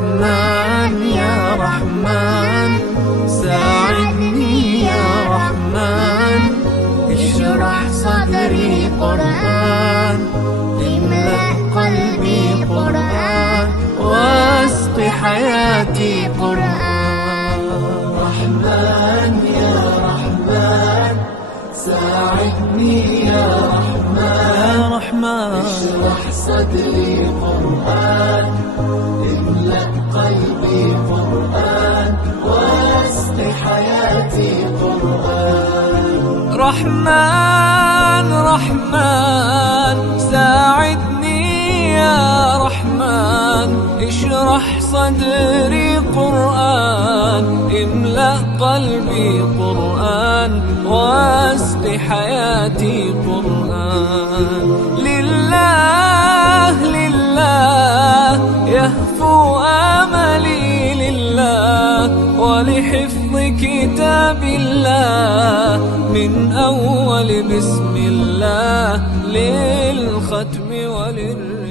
رحمن يا رحمن ساعدني يا رحمن، اشرح صدري قرآن، املأ قلبي قرآن، واسق حياتي قرآن. رحمن يا رحمن ساعدني يا رحمن، اشرح صدري قرآن، املأ قلبي قرآن، واسق حياتي قرآن. رحمن رحمن ساعدني يا رحمن، اشرح صدري قرآن، املأ قلبي قرآن، واسق حياتي قرآن. لله لله يهفو آملي لله، ولحفظ كتاب الله من أول بسم الله للختم وللرسالة.